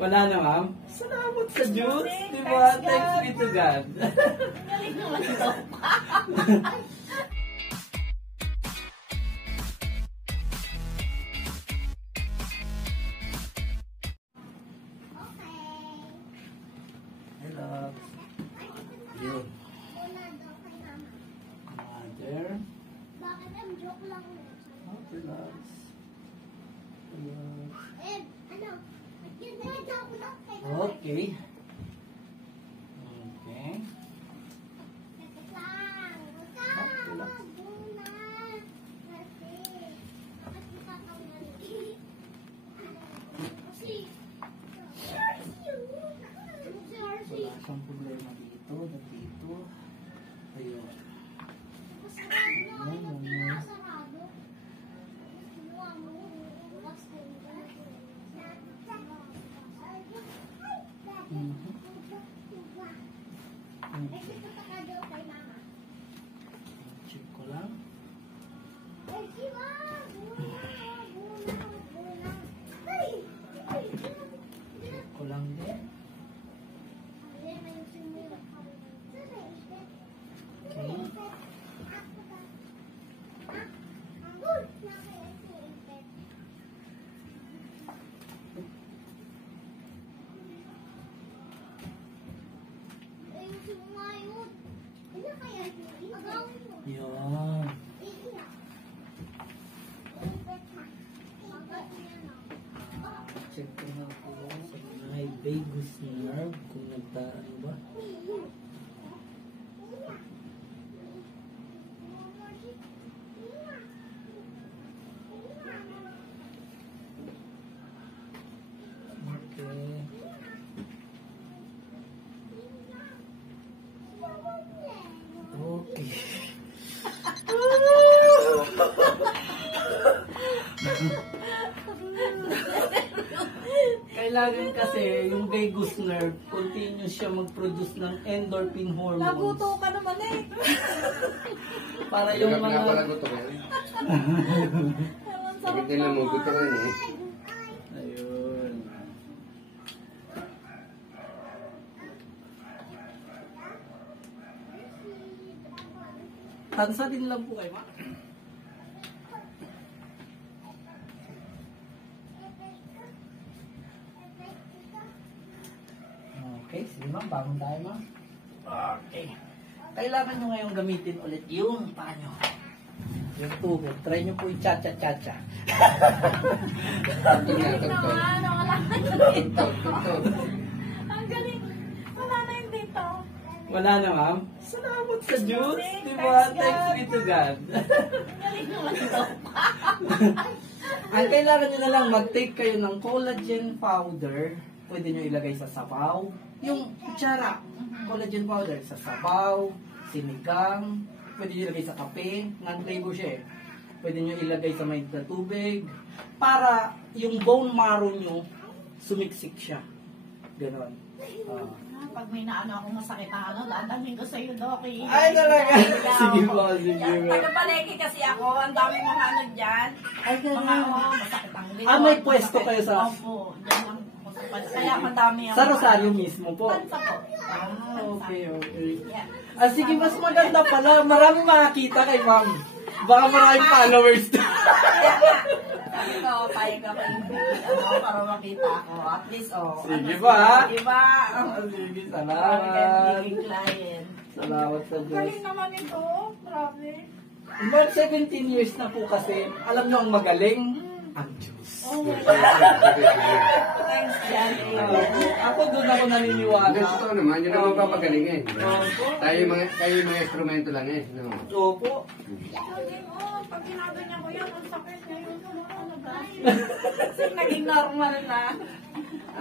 Wala na, ma'am? Salamat sa Diyos. Di ba? Thanks be to God. Galing naman ito. Hello. Yun. Mother. Bakit ang joke lang? Oh, relax. Relax. Eh, ano? Yun na yung joke lang. Okay. Okay. Teka lang. Huwag ka. Relax. Muna. Kasi. Bakit kita kang naliti? Kasi. Wala siyang problema dito. Dito. Ayun. Check ko lang. Check ko lang din. Okay. Yun. Check ko na po sa may vagus nerve kung nagtaano ba. Okay. Okay. Kailangan kasi yung vagus nerve continuous siya mag-produce ng endorphin hormones. Naguto ka naman eh. Para yung mga... Pinapalagot ako yan. Bakit nila mo gusto ko yun eh. Ayun. Tansa din lang po kayo, ma. Okay, sige ma'am, bangon tayo ma'am. Okay. Kailangan nyo ngayong gamitin ulit yung paa nyo. Yung tuhod. Try nyo po yung cha-cha-cha-cha. Ang galing naman. Wala na yung dito. Ang galing. Wala na yung dito. Wala na ma'am? Salamat sa Diyos. Di ba? Thanks be to God. Galing naman ito. Ang kailangan nyo na lang mag-take kayo ng collagen powder. Pwede nyo ilagay sa sabaw. Yung kutsara, collagen powder sa sabaw, sinigang, pwede nyo ilagay sa kape, non-flavor siya eh. Pwede nyo ilagay sa mainit na tubig para yung bone marrow nyo sumiksik siya. Ganon. Pag may naano akong masakit na ano, dadalhin ko sa'yo, Doki. Ay, talaga? Sige po, sige po. Taga-palengke kasi ako, ang daming mga ano dyan. Ay, Mga ganon. masakit ang likod. Ah, may pwesto kayo sa... Opo, dyan lang. Kaya madami ang... Sa Rosario mismo po? Pansa po. Ah, okay, okay. Yeah. Ah, sige, mas maganda pala. Maraming makakita kay ma'am. Baka maraming followers. Sabi ko, payag ako yung para makita ako. At least, Sige ba? Sige ba? Sige, Para salamat. maging client. Salamat sa Diyos. Galing naman ito. Grabe. About 17 years na po kasi, alam nyo ang magaling? Ang Diyos. Oh my God. Thanks, Johnny. Ako doon ako naniniwala. Gusto ko naman, yun naman papagaling eh. Opo. Tayo yung mga instrumento lang eh. No? Opo. Pag ginaganyan ko yan, ang sakit ngayon. Kasi naging normal na.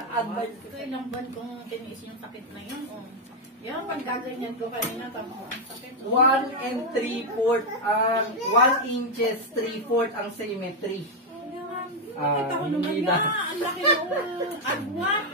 Advice. Ito ilang buwan kong tiniis yung sakit na yun. Yan, pag gaganyan ko kanina, tamo ang sakit. 1 and 3/4 ang 1 inches 3/4 ang symmetry. Nakita ko naman hindi nga, na. ang laki ng agwat.